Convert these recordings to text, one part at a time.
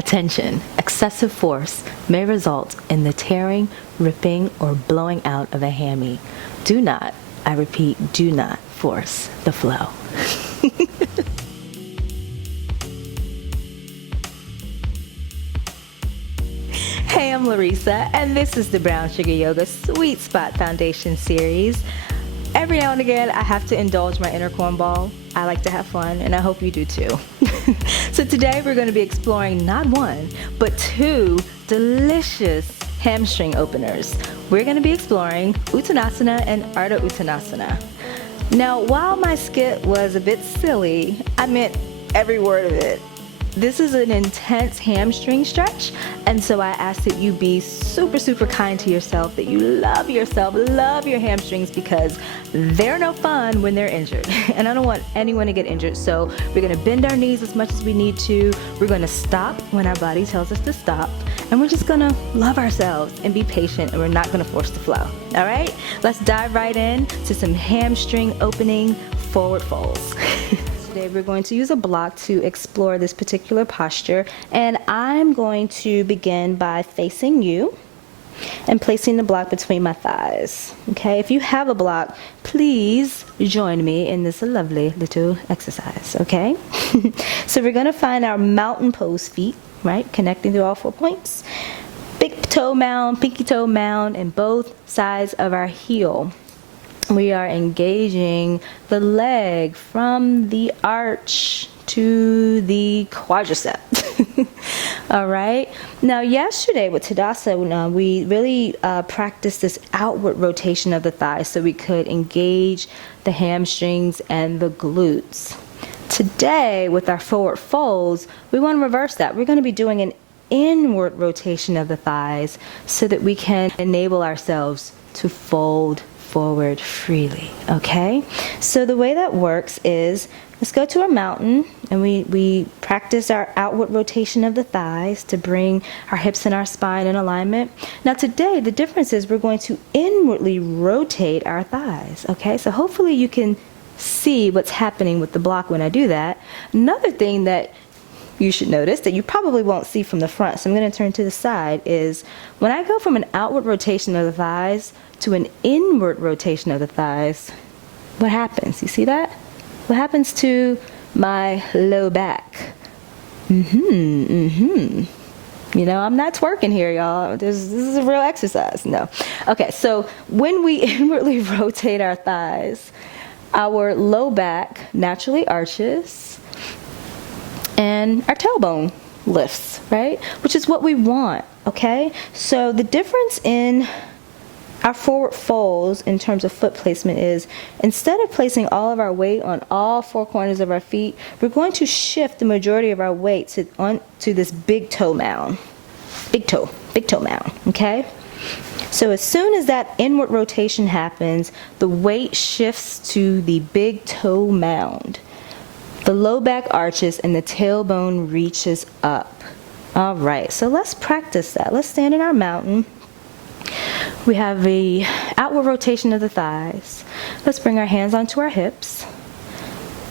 Attention, excessive force may result in the tearing, ripping, or blowing out of a hammy. Do not, I repeat, do not force the flow. Hey, I'm Larissa, and this is the Brown Sugar Yoga Sweet Spot Foundation series. Every now and again, I have to indulge my inner cornball. I like to have fun, and I hope you do too. So today we're going to be exploring not one, but two delicious hamstring openers. We're going to be exploring Uttanasana and Ardha Uttanasana. Now, while my skit was a bit silly, I meant every word of it. This is an intense hamstring stretch, and so I ask that you be super kind to yourself, that you love yourself, love your hamstrings, because they're no fun when they're injured. And I don't want anyone to get injured, so we're going to bend our knees as much as we need to. We're going to stop when our body tells us to stop, and we're just going to love ourselves and be patient, and we're not going to force the flow. All right? Let's dive right in to some hamstring opening forward folds. Today we're going to use a block to explore this particular posture, and I'm going to begin by facing you and placing the block between my thighs. Okay, if you have a block, please join me in this lovely little exercise. Okay, so we're going to find our mountain pose feet, right, connecting through all 4 points. Big toe mound, pinky toe mound, and both sides of our heel. We are engaging the leg from the arch to the quadricep. All right. Now, yesterday with Tadasana, we really practiced this outward rotation of the thighs so we could engage the hamstrings and the glutes. Today, with our forward folds, we want to reverse that. We're going to be doing an inward rotation of the thighs so that we can enable ourselves to fold forward freely. Okay, so the way that works is, let's go to our mountain, and we practice our outward rotation of the thighs to bring our hips and our spine in alignment. Now today the difference is we're going to inwardly rotate our thighs. Okay, so hopefully you can see what's happening with the block when I do that. Another thing that you should notice that you probably won't see from the front, so I'm going to turn to the side, is when I go from an outward rotation of the thighs to an inward rotation of the thighs, what happens? You see that? What happens to my low back? You know, I'm not twerking here, y'all. This is a real exercise. No. Okay, so when we inwardly rotate our thighs, our low back naturally arches and our tailbone lifts, right? Which is what we want, okay? So the difference in our forward folds in terms of foot placement is, instead of placing all of our weight on all 4 corners of our feet, we're going to shift the majority of our weight to this big toe mound. Big toe mound, okay? So as soon as that inward rotation happens, the weight shifts to the big toe mound. The low back arches and the tailbone reaches up. All right, so let's practice that. Let's stand in our mountain. We have the outward rotation of the thighs. Let's bring our hands onto our hips.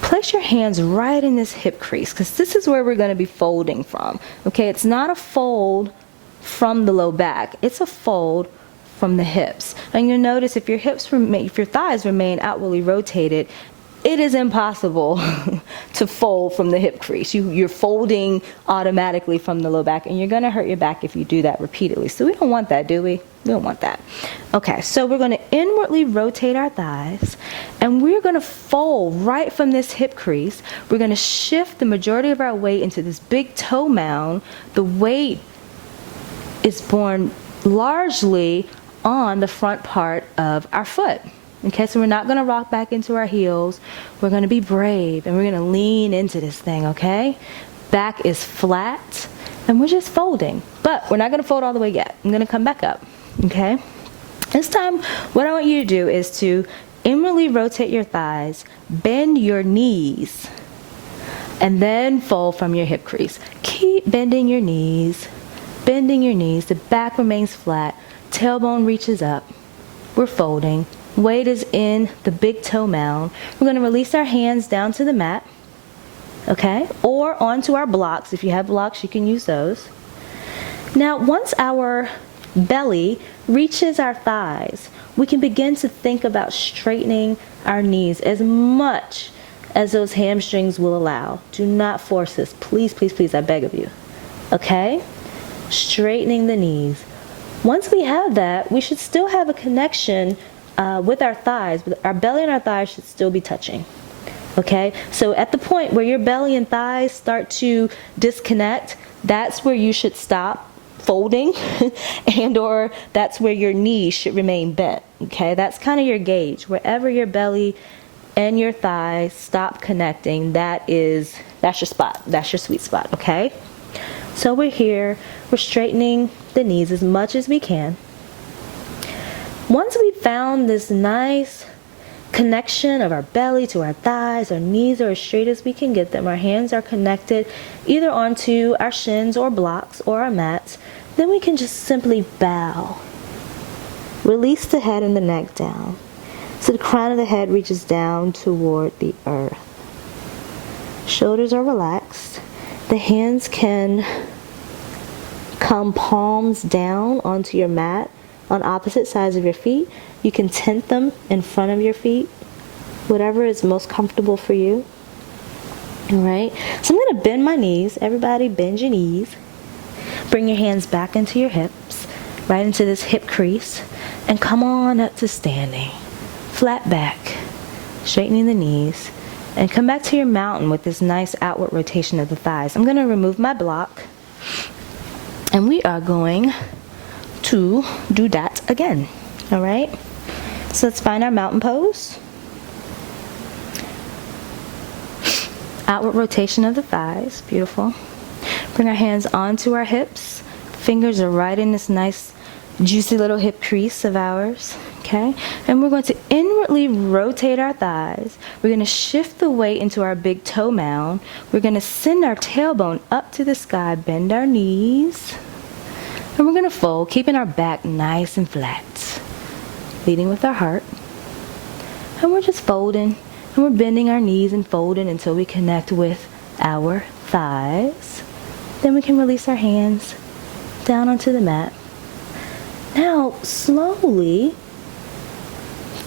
Place your hands right in this hip crease, because this is where we're going to be folding from. Okay, it's not a fold from the low back. It's a fold from the hips. And you'll notice if your thighs remain outwardly rotated, it is impossible to fold from the hip crease. You're folding automatically from the low back, and you're going to hurt your back if you do that repeatedly. So we don't want that, do we? We don't want that. Okay, so we're going to inwardly rotate our thighs, and we're going to fold right from this hip crease. We're going to shift the majority of our weight into this big toe mound. The weight is borne largely on the front part of our foot. Okay, so we're not going to rock back into our heels. We're going to be brave, and we're going to lean into this thing, okay? Back is flat, and we're just folding. But we're not going to fold all the way yet. I'm going to come back up, okay? This time, what I want you to do is to inwardly rotate your thighs, bend your knees, and then fold from your hip crease. Keep bending your knees, bending your knees. The back remains flat. Tailbone reaches up. We're folding. Weight is in the big toe mound. We're going to release our hands down to the mat. okay? Or onto our blocks. If you have blocks, you can use those. Now, once our belly reaches our thighs, we can begin to think about straightening our knees as much as those hamstrings will allow. Do not force this. Please, please, please, I beg of you. Okay? Straightening the knees. Once we have that, we should still have a connection with our thighs. Our belly and our thighs should still be touching. Okay? So at the point where your belly and thighs start to disconnect, that's where you should stop folding and or that's where your knees should remain bent. Okay? That's kind of your gauge. Wherever your belly and your thighs stop connecting, that's your spot. That's your sweet spot. Okay? So we're here, we're straightening the knees as much as we can. Once we've found this nice connection of our belly to our thighs, our knees are as straight as we can get them, our hands are connected either onto our shins or blocks or our mats, then we can just simply bow. Release the head and the neck down. So the crown of the head reaches down toward the earth. Shoulders are relaxed. The hands can come palms down onto your mat on opposite sides of your feet. You can tent them in front of your feet, whatever is most comfortable for you. All right, so I'm going to bend my knees. Everybody bend your knees. Bring your hands back into your hips, right into this hip crease, and come on up to standing. Flat back, straightening the knees, and come back to your mountain with this nice outward rotation of the thighs. I'm going to remove my block, and we are going to do that again. All right, so let's find our mountain pose. Outward rotation of the thighs, beautiful. Bring our hands onto our hips. Fingers are right in this nice juicy little hip crease of ours, okay? And we're going to inwardly rotate our thighs. We're going to shift the weight into our big toe mound. We're going to send our tailbone up to the sky, bend our knees, and we're going to fold, keeping our back nice and flat, leading with our heart. And we're just folding, and we're bending our knees and folding until we connect with our thighs. Then we can release our hands down onto the mat. Now, slowly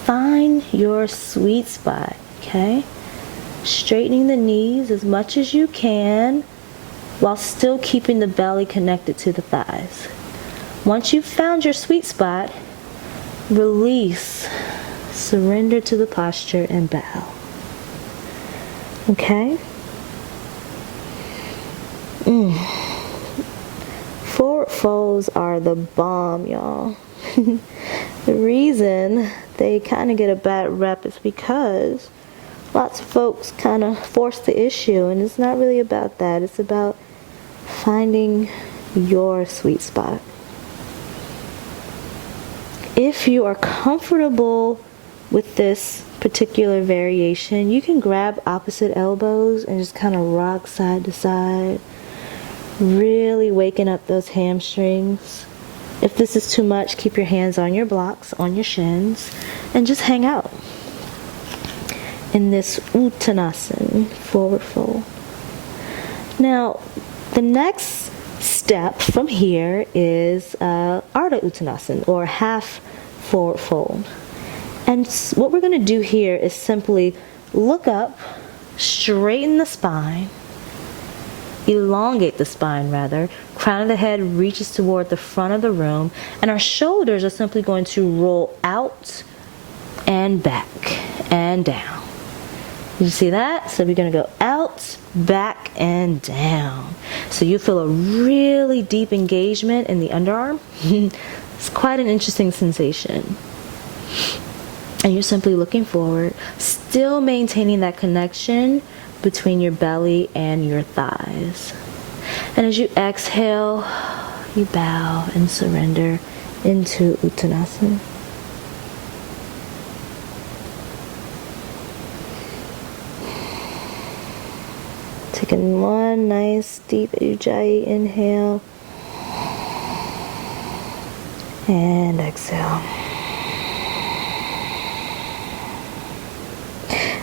find your sweet spot, okay? Straightening the knees as much as you can while still keeping the belly connected to the thighs. Once you've found your sweet spot, release, surrender to the posture, and bow. Okay? Forward folds are the bomb, y'all. The reason they kind of get a bad rep is because lots of folks kind of force the issue, and it's not really about that. It's about finding your sweet spot. If you are comfortable with this particular variation, you can grab opposite elbows and just kind of rock side to side, really waking up those hamstrings. If this is too much, keep your hands on your blocks, on your shins, and just hang out in this Uttanasana, forward fold. Now, the next step from here is Ardha Uttanasana, or half forward fold. And what we're going to do here is simply look up, straighten the spine, elongate the spine rather, crown of the head reaches toward the front of the room, and our shoulders are simply going to roll out and back and down. You see that? So we're going to go out, back, and down. So you feel a really deep engagement in the underarm. It's quite an interesting sensation. And you're simply looking forward, still maintaining that connection between your belly and your thighs. And as you exhale, you bow and surrender into Uttanasana. Taking one nice deep Ujjayi inhale and exhale.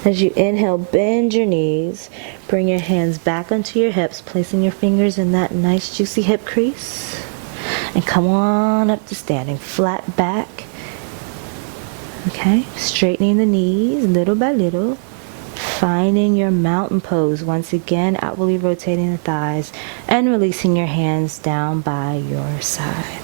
As you inhale, bend your knees. Bring your hands back onto your hips, placing your fingers in that nice juicy hip crease. And come on up to standing, flat back. Okay, straightening the knees little by little. Finding your mountain pose. Once again, outwardly rotating the thighs and releasing your hands down by your side.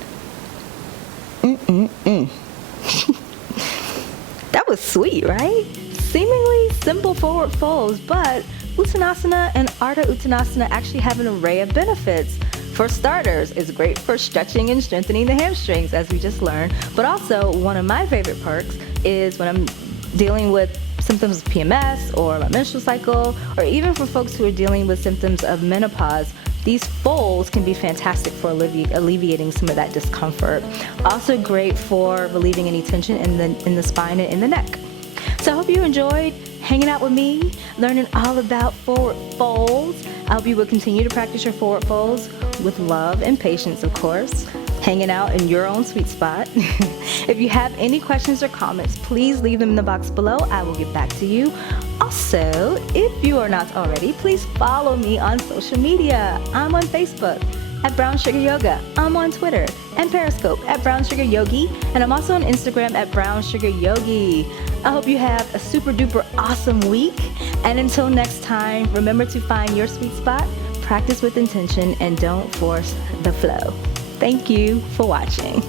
That was sweet, right? Seemingly simple forward folds, but Uttanasana and Ardha Uttanasana actually have an array of benefits. For starters, it's great for stretching and strengthening the hamstrings, as we just learned, but also one of my favorite perks is when I'm dealing with symptoms of PMS or my menstrual cycle, or even for folks who are dealing with symptoms of menopause, these folds can be fantastic for alleviating some of that discomfort. Also great for relieving any tension in the spine and in the neck. So I hope you enjoyed hanging out with me, learning all about forward folds. I hope you will continue to practice your forward folds with love and patience, of course, hanging out in your own sweet spot. If you have any questions or comments, please leave them in the box below. I will get back to you. Also, if you are not already, please follow me on social media. I'm on Facebook at Brown Sugar Yoga. I'm on Twitter and Periscope at Brown Sugar Yogi, and I'm also on Instagram at Brown Sugar Yogi. I hope you have a super duper awesome week, and until next time, remember to find your sweet spot, practice with intention, and don't force the flow. Thank you for watching.